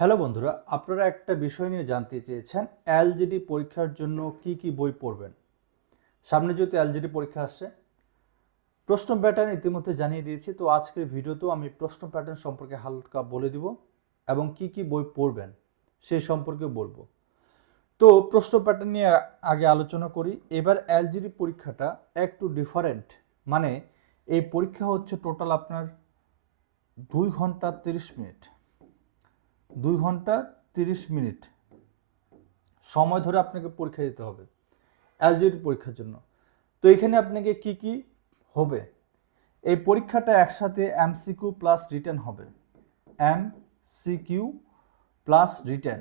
Hello বন্ধুরা, আপনারা একটা বিষয় নিয়ে জানতে চেয়েছেন এলজিডি পরীক্ষার জন্য কি কি বই পড়বেন। সামনে যেহেতু এলজিডি পরীক্ষা আসছে, প্রশ্ন প্যাটার্ন ইতিমধ্যে জানিয়ে দিয়েছি। তো আজকের ভিডিওতেও আমি প্রশ্ন প্যাটার্ন সম্পর্কে হালকা বলে দিব এবং কি কি বই পড়বেন সেই সম্পর্কে বলবো। তো প্রশ্ন প্যাটার্ন নিয়ে আগে আলোচনা করি। এবার এলজিডি পরীক্ষাটা একটু ডিফারেন্ট, মানে এই পরীক্ষা হচ্ছে টোটাল আপনার 2 ঘন্টা 30 মিনিট, 2 ঘন্টা 30 মিনিট সময় ধরে আপনাকে পরীক্ষা দিতে হবে এলজিডি পরীক্ষার জন্য। তো এখানে আপনাকে কি কি হবে, এই পরীক্ষাটা একসাথে এমসিকিউ প্লাস রিটেন হবে। MCQ plus written.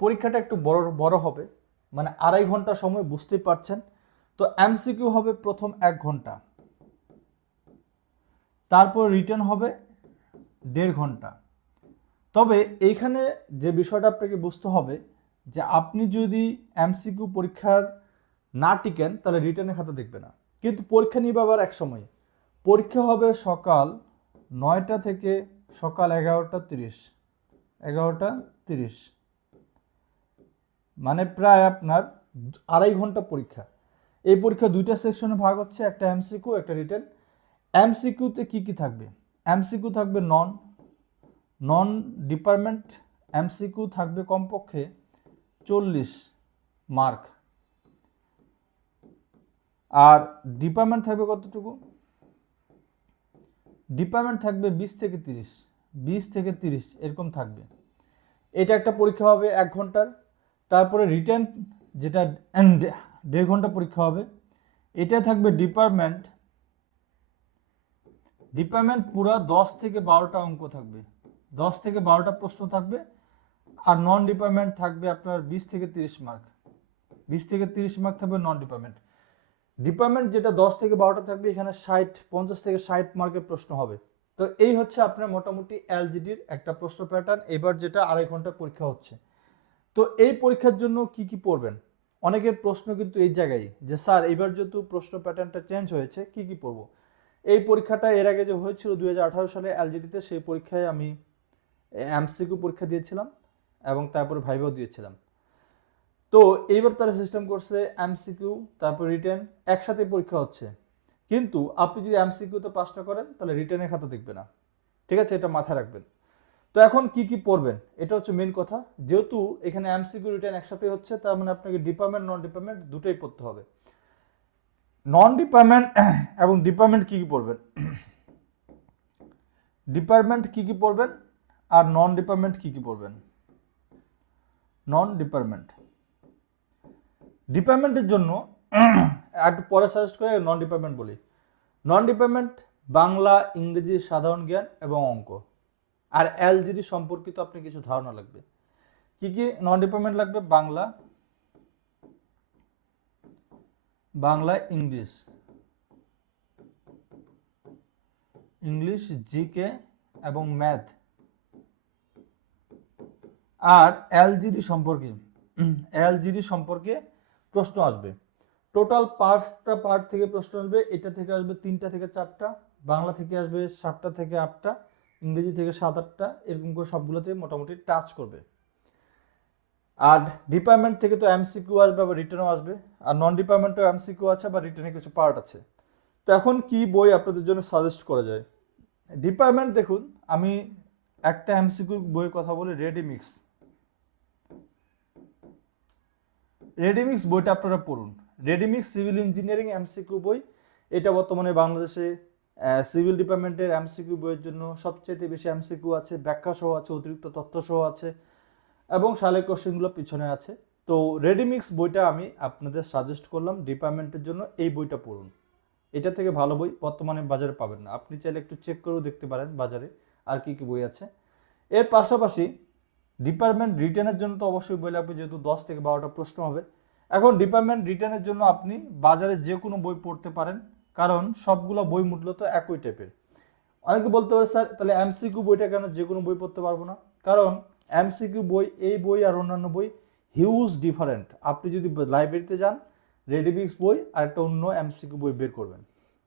পরীক্ষাটা একটু বড় বড় হবে, মানে 2.5 ঘন্টা সময়, বুঝতেই পারছেন। তো এমসিকিউ হবে প্রথম 1 ঘন্টা, তারপর রিটেন হবে 1.5 ঘন্টা। তবে এইখানে যে বিষয়টা আপনাকে বুঝতে হবে যে আপনি যদি এমসিকিউ পরীক্ষার না টিকেন তাহলে রিটার্নের খাতা দেখবে না, কিন্তু পরীক্ষা নিবে আবার এক সময়। পরীক্ষা হবে সকাল 9টা থেকে সকাল 11টা 30, মানে প্রায় আপনার 2.5 ঘন্টা পরীক্ষা। এই পরীক্ষা দুইটা সেকশনে ভাগ হচ্ছে, একটা এমসিকিউ একটা রিটেন। এমসিকিউতে কি কি থাকবে? এমসিকিউ থাকবে নন নন ডিপার্টমেন্ট এমসিকিউ থাকবে কমপক্ষে 40 মার্ক, আর ডিপার্টমেন্ট থাকবে কতটুকু? ডিপার্টমেন্ট থাকবে 20 থেকে 30 এরকম থাকবে। এটা একটা পরীক্ষা হবে 1 ঘন্টার। তারপরে রিটেন, যেটা 1.5 ঘন্টা পরীক্ষা হবে, এটা থাকবে ডিপার্টমেন্ট। ডিপার্টমেন্ট পুরো 10 থেকে 12টা অঙ্ক থাকবে, 10 থেকে 12টা প্রশ্ন থাকবে। আর নন ডিপার্টমেন্ট থাকবে আপনার 20 থেকে 30 মার্ক, 20 থেকে 30 মার্ক থাকবে নন ডিপার্টমেন্ট। ডিপার্টমেন্ট যেটা 10 থেকে 12টা থাকবে, এখানে 50 থেকে 60 মার্কের প্রশ্ন হবে। তো এই হচ্ছে আপনার মোটামুটি এলজিডির একটা প্রশ্ন প্যাটার্ন, এবার যেটা 2.5 ঘন্টার পরীক্ষা হচ্ছে। তো এই পরীক্ষার জন্য কি কি পড়বেন? অনেকের প্রশ্ন কিন্তু এই জায়গায় যে স্যার এবার যেহেতু প্রশ্ন প্যাটার্নটা চেঞ্জ হয়েছে কি কি পড়বো। এই পরীক্ষাটা এর আগে যে হয়েছিল 2018 সালে এলজিডিতে, সেই পরীক্ষায় আমি এমসিকিউ পরীক্ষা দিয়েছিলাম এবং তারপরে ভাইভাও দিয়েছিলাম। তো এইবার তারা সিস্টেম করছে এমসিকিউ তারপর রিটেন একসাথে পরীক্ষা হচ্ছে, কিন্তু আপনি যদি এমসিকিউতে পাসটা করেন তাহলে রিটেনের খাতা দেখবে না। ঠিক আছে, এটা মাথায় রাখবেন। তো এখন কি কি পড়বেন এটা হচ্ছে মেন কথা। যেহেতু এখানে এমসিকিউ রিটেন একসাথে হচ্ছে, তার মানে আপনাকে ডিপার্টমেন্ট নন ডিপার্টমেন্ট দুটোই পড়তে হবে। নন ডিপার্টমেন্ট এবং ডিপার্টমেন্ট কি কি পড়বেন, ডিপার্টমেন্ট কি কি পড়বেন আর নন ডিপার্টমেন্ট কি কি পড়বেন। নন ডিপার্টমেন্ট, ডিপার্টমেন্টের জন্য একটু পরে সাজেস্ট করে নন ডিপার্টমেন্ট বলি। নন ডিপার্টমেন্ট বাংলা, ইংরেজি, সাধারণ জ্ঞান এবং অঙ্ক। আর এলজিডি সম্পর্কিত আপনি কিছু ধারণা লাগবে। কি কি নন ডিপার্টমেন্ট লাগবে? Bangla, Bangla, English, English, GK এবং ম্যাথ। আর এলজিডি সম্পর্কে, এলজিডি সম্পর্কে প্রশ্ন আসবে। টোটাল 5টা পার্ট থেকে প্রশ্ন আসবে। এটা থেকে আসবে 3টা থেকে 4টা, বাংলা থেকে আসবে 7টা থেকে 8টা, ইংরেজি থেকে 7-8টা, এরকম করে সবগুলোতে মোটামুটি টাচ করবে। আর ডিপার্টমেন্ট থেকে তো এমসিকিউ আসবে বা রিটেনও আসবে, আর নন ডিপার্টমেন্টও এমসিকিউ আছে বা রিটেনে কিছু পার্ট আছে। তো এখন কি বই আপনাদের জন্য সাজেস্ট করা যায়? ডিপার্টমেন্ট দেখুন, আমি একটা এমসিকিউ বইয়ের কথা বলি, রেডিমিক্স। রেডিমিক্স বইটা আপনারা পড়ুন। রেডিমিক্স সিভিল ইঞ্জিনিয়ারিং এমসিকিউ বই। এটা বর্তমানে বাংলাদেশে সিভিল ডিপার্টমেন্টের এমসিকিউ বইয়ের জন্য সবচেয়ে বেশি এমসিকিউ আছে, ব্যাখ্যা সহ আছে, অতিরিক্ত তথ্য সহ আছে এবং সালের কোশ্চেনগুলো পিছনে আছে। তো রেডিমিক্স বইটা আমি আপনাদের সাজেস্ট করলাম ডিপার্টমেন্টের জন্য, এই বইটা পড়ুন। এটা থেকে ভালো বই বর্তমানে বাজারে পাবেন না, আপনি চাইলে একটু চেক করেও দেখতে পারেন বাজারে আর কি কি বই আছে। এর পাশাপাশি ডিপার্টমেন্ট রিটেনের জন্য তো অবশ্যই বই লাগবে, যেহেতু 10 থেকে 12টা প্রশ্ন হবে। এখন ডিপার্টমেন্ট রিটেনের জন্য আপনি বাজারে যে কোনো বই পড়তে পারেন, কারণ সবগুলো বই মূলত একই টাইপের। অনেকে বলতে পারে স্যার তাহলে এমসিকিউ বইটা কেন যে কোনো বই পড়তে পারবো না? কারণ এমসিকিউ বই, এই বই আর অন্যান্য বই হিউজ ডিফারেন্ট। আপনি যদি লাইব্রেরিতে যান, রেডিমিক্স বই আর একটা অন্য এমসিকিউ বই বের করবেন,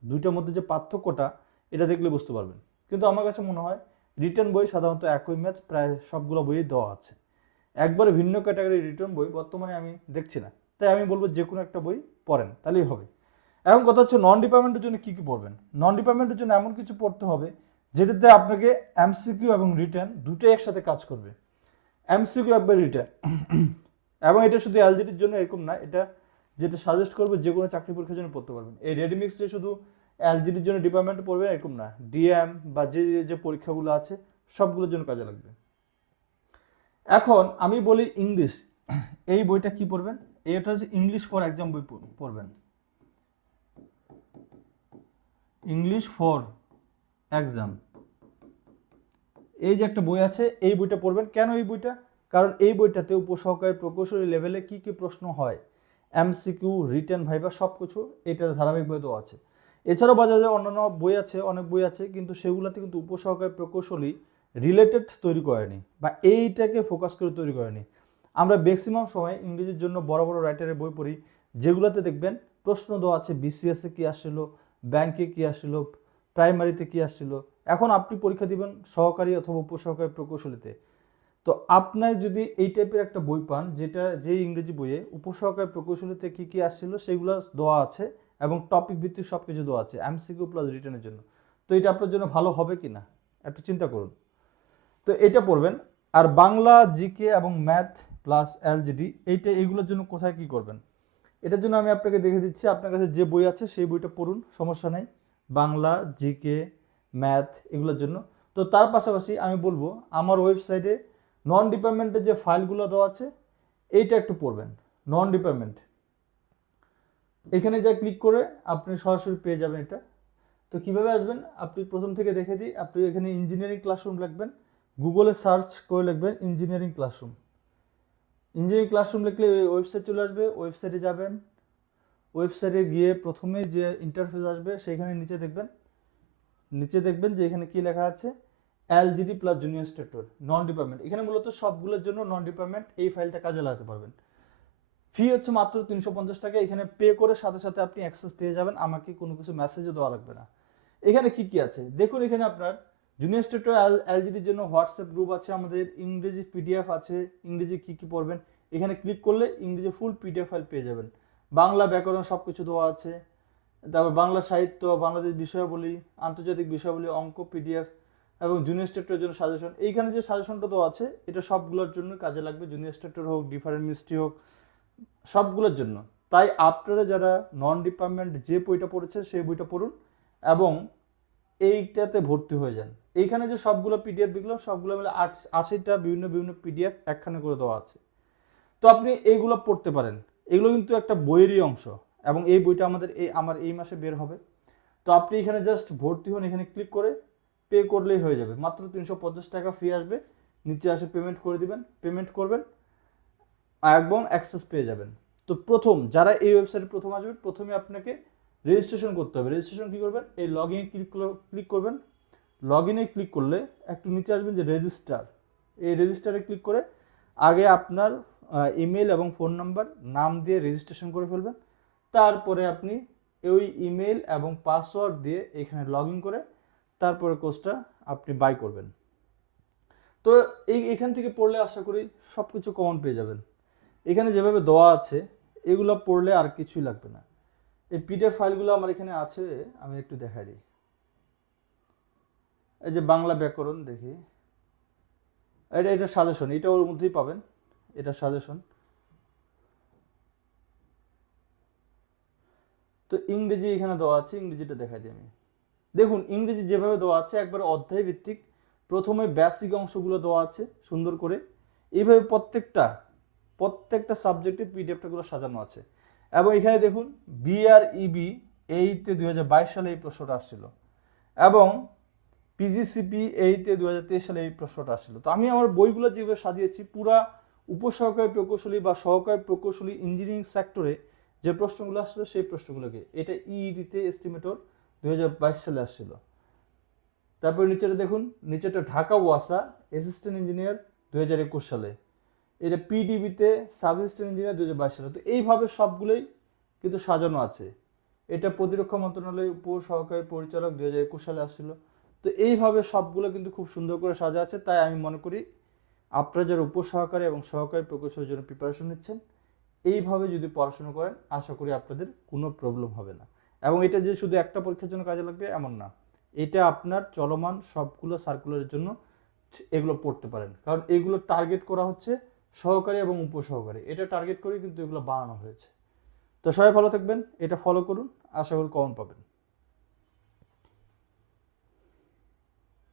দুইটার মধ্যে যে পার্থক্যটা এটা দেখলে বুঝতে পারবেন। কিন্তু আমার কাছে মনে হয় রিটেন বই সাধারণত একই ম্যাথ প্রায় সবগুলো বইয়ে দেওয়া আছে, একবারে ভিন্ন ক্যাটাগরি রিটেন বই বর্তমানে আমি দেখছি না। তাই আমি বলবো যে কোনো একটা বই পড়েন, তাহলেই হবে। এখন কথা হচ্ছে নন ডিপার্টমেন্টের জন্য কী কী পড়বেন। নন ডিপার্টমেন্টের জন্য এমন কিছু পড়তে হবে যেটাতে আপনাকে এমসিকিউ এবং রিটেন দুটোই একসাথে কাজ করবে। এমসিকিউ একবার রিটেন, এবং এটা শুধু এলজিডির জন্য এরকম না, এটা যেটা সাজেস্ট করবে যে কোনো চাকরি পরীক্ষার জন্য পড়তে পারবেন। এই রেডিমিক্স যে শুধু এলজিডির জন্য ডিপার্টমেন্টে পড়বেন এরকম না, ডিএম বা যে যে পরীক্ষাগুলো আছে সবগুলোর জন্য কাজে লাগবে। এখন আমি বলি ইংলিশ, এই বইটা কি পড়বেন, এটা হচ্ছে ইংলিশ ফর এক্সাম বই পড়বেন। ইংলিশ ফর এক্সাম, এই যে একটা বই আছে এই বইটা পড়বেন। কেন এই বইটা? কারণ এই বইটাতে উপসহকারী প্রকৌশলী লেভেলে কি কি প্রশ্ন হয়, এমসিকিউ, রিটেন, ভাইভা সব কিছু এটাতে ধারাবাহিকভাবে দেওয়া আছে। এছাড়াও বাজারে অন্যান্য বই আছে, অনেক বই আছে, কিন্তু সেগুলোতে কিন্তু উপসহকারী প্রকৌশলী রিলেটেড তৈরি করেনি বা এইটাকে ফোকাস করে তৈরি করেনি। আমরা ম্যাক্সিমাম সময় ইংরেজির জন্য বড় বড় রাইটারের বই পড়ি, যেগুলোতে দেখবেন প্রশ্ন দেওয়া আছে বিসিএসে কী আসছিলো, ব্যাংকে কী আসছিলো, প্রাইমারিতে কী আসছিলো। এখন আপনি পরীক্ষা দিবেন সহকারী অথবা উপসহকারী প্রকৌশলীতে, তো আপনার যদি এই টাইপের একটা বই পান যেটা যে ইংরেজি বইয়ে উপসহকারী প্রকৌশলীতে কী কী আসছিল সেগুলো দেওয়া আছে এবং টপিক ভিত্তিক সব কিছু দেওয়া আছে এমসিকিউ প্লাস রিটেনের জন্য, তো এটা আপনার জন্য ভালো হবে কি না একটু চিন্তা করুন। তো এটা পড়বেন। আর বাংলা, জিকে এবং ম্যাথ প্লাস এলজিডি এইগুলোর জন্য কোথায় কি করবেন, এটার জন্য আমি আপনাকে দেখে দিচ্ছি। আপনার কাছে যে বই আছে সেই বইটা পড়ুন, সমস্যা নেই, বাংলা, জিকে, ম্যাথ এগুলোর জন্য। তো তার পাশাপাশি আমি বলবো আমার ওয়েবসাইটে নন ডিপার্টমেন্টের যে ফাইলগুলো দেওয়া আছে এইটা একটু পড়বেন। নন ডিপার্টমেন্ট এখানে যা ক্লিক করে আপনি সরাসরি পেয়ে যাবেন এটা। তো কিভাবে আসবেন আপনি প্রথম থেকে দেখে দিই, আপনি এখানে ইঞ্জিনিয়ারিং ক্লাসরুম লিখবেন, গুগলে সার্চ করে লিখবেন ইঞ্জিনিয়ারিং ক্লাসরুম। ইঞ্জিনিয়ারিং ক্লাসরুম লিখলে ওয়েবসাইট চলে আসবে, ওয়েবসাইটে যাবেন, ওয়েবসাইটে গিয়ে প্রথমে যে ইন্টারফেস আসবে সেখানে নিচে দেখবেন যে এখানে কি লেখা আছে, এলজিডি প্লাস জুনিয়র স্টেটর নন ডিপার্টমেন্ট। এখানে মূলত সবগুলোর জন্য নন ডিপার্টমেন্ট এই ফাইলটা কাজে লাগাতে পারবেন। ফি হচ্ছে মাত্র 350 টাকা, এখানে পে করে সাথে সাথে আপনি অ্যাক্সেস পেয়ে যাবেন, আমাকে কোনো কিছু মেসেজও দেওয়া লাগবে না। এখানে কি কি আছে দেখুন, এখানে আপনার জুনিয়র স্টেটর এলজিডির জন্য হোয়াটসঅ্যাপ গ্রুপ আছে, আমাদের ইংরেজি পিডিএফ আছে, ইংরেজি কি কি পড়বেন এখানে ক্লিক করলে ইংরেজি ফুল পিডিএফ ফাইল পেয়ে যাবেন, বাংলা ব্যাকরণ সব কিছু দেওয়া আছে, তারপর বাংলা সাহিত্য, বাংলাদেশ বিষয়াবলী, আন্তর্জাতিক বিষয়াবলী, অঙ্ক পিডিএফ এবং জুনিয়র স্টেটরের জন্য সাজেশন। এইখানে যে সাজেশনটা দেওয়া আছে এটা সবগুলোর জন্য কাজে লাগবে, জুনিয়র স্টেটর হোক, ডিফারেন্ট মিস্ট্রি হোক, সবগুলোর জন্য। তাই আপনারা যারা নন ডিপার্টমেন্ট যে বইটা পড়েছে সেই বইটা পড়ুন এবং এইটাতে ভর্তি হয়ে যান। এইখানে যে সবগুলো পিডিএফ দেখলাম সবগুলো মিলে 80টা বিভিন্ন বিভিন্ন পিডিএফ একখানে করে দেওয়া আছে, তো আপনি এইগুলো পড়তে পারেন। এগুলো কিন্তু একটা বইয়েরই অংশ এবং এই বইটা আমার এই মাসে বের হবে। তো আপনি এখানে জাস্ট ভর্তি হন, এখানে ক্লিক করে পে করলেই হয়ে যাবে, মাত্র 350 টাকা ফি আসবে, নিচে আসে পেমেন্ট করে দিবেন, পেমেন্ট করবেন এবং অ্যাক্সেস পেয়ে যাবেন। তো প্রথম যারা এই ওয়েবসাইটে প্রথম আসবেন প্রথমে আপনাকে রেজিস্ট্রেশন করতে হবে। রেজিস্ট্রেশন কী করবেন, এই লগ ইনে ক্লিক করবেন, লগ ইনে ক্লিক করলে একটু নিচে আসবেন যে রেজিস্টার, এই রেজিস্টারে ক্লিক করে আগে আপনার ইমেল এবং ফোন নাম্বার নাম দিয়ে রেজিস্ট্রেশন করে ফেলবেন। তারপরে আপনি ওই ইমেল এবং পাসওয়ার্ড দিয়ে এখানে লগ ইন করে তারপরে কোর্সটা আপনি বাই করবেন। তো এখান থেকে পড়লে আশা করি সব কিছু কমন পেয়ে যাবেন। এখানে যেভাবে দেওয়া আছে এগুলো পড়লে আর কিছুই লাগবে না। এই পিডিএফ ফাইলগুলো আমার এখানে আছে, আমি একটু দেখাই দিই। এই যে বাংলা ব্যাকরণ দেখি, এটা সাজেশন, এটা ওর মধ্যেই পাবেন, এটা সাজেশন। তো ইংরেজি এখানে দেওয়া আছে, ইংরেজিটা দেখাই দিই আমি। দেখুন ইংরেজি যেভাবে দেওয়া আছে একবার অধ্যায় ভিত্তিক, প্রথমে বেসিক অংশগুলো দেওয়া আছে সুন্দর করে, এইভাবে প্রত্যেকটা সাবজেক্টে পিডিএফটাগুলো সাজানো আছে। এবং এখানে দেখুন বিআরইবি এইতে 2022 সালে এই প্রশ্নটা আসছিল এবং পিজিসিপি এইতে 2023 সালে এই প্রশ্নটা আসছিল। তো আমি আমার বইগুলো যেভাবে সাজিয়েছি পুরা উপসহকারী প্রকৌশলী বা সহকারী প্রকৌশলী ইঞ্জিনিয়ারিং সেক্টরে যে প্রশ্নগুলো আসলো সেই প্রশ্নগুলোকে, এটা ইইডিতে এস্টিমেটর 2022 সালে আসছিল। তারপর নিচেটা দেখুন, নিচেটা ঢাকা ওয়াসা অ্যাসিস্ট্যান্ট ইঞ্জিনিয়ার 2021 সালে, এটা পিডিবিতে সাব অ্যাসিস্ট্যান্ট ইঞ্জিনিয়ার 2022 সালে। তো এইভাবে সবগুলোই কিন্তু সাজানো আছে। এটা প্রতিরক্ষা মন্ত্রণালয়ের উপসহকারী পরিচালক 2021 সালে আসছিল। তো এইভাবে সবগুলো কিন্তু খুব সুন্দর করে সাজা আছে। তাই আমি মনে করি আপনারা যারা উপসহকারী এবং সহকারী প্রকৌশলের জন্য প্রিপারেশন নিচ্ছেন, এইভাবে যদি পড়াশোনা করেন আশা করি আপনাদের কোনো প্রবলেম হবে না। এবং এটা যে শুধু একটা পরীক্ষার জন্য কাজে লাগবে এমন না, এটা আপনার চলমান সবগুলো সার্কুলারের জন্য এগুলো পড়তে পারেন, কারণ এগুলো টার্গেট করা হচ্ছে সহকারী এবং উপসহকারী, এটা টার্গেট করে কিন্তু এগুলো বানানো হয়েছে। তো সবাই ভালো থাকবেন, এটা ফলো করুন, আশা করি কমন পাবেন।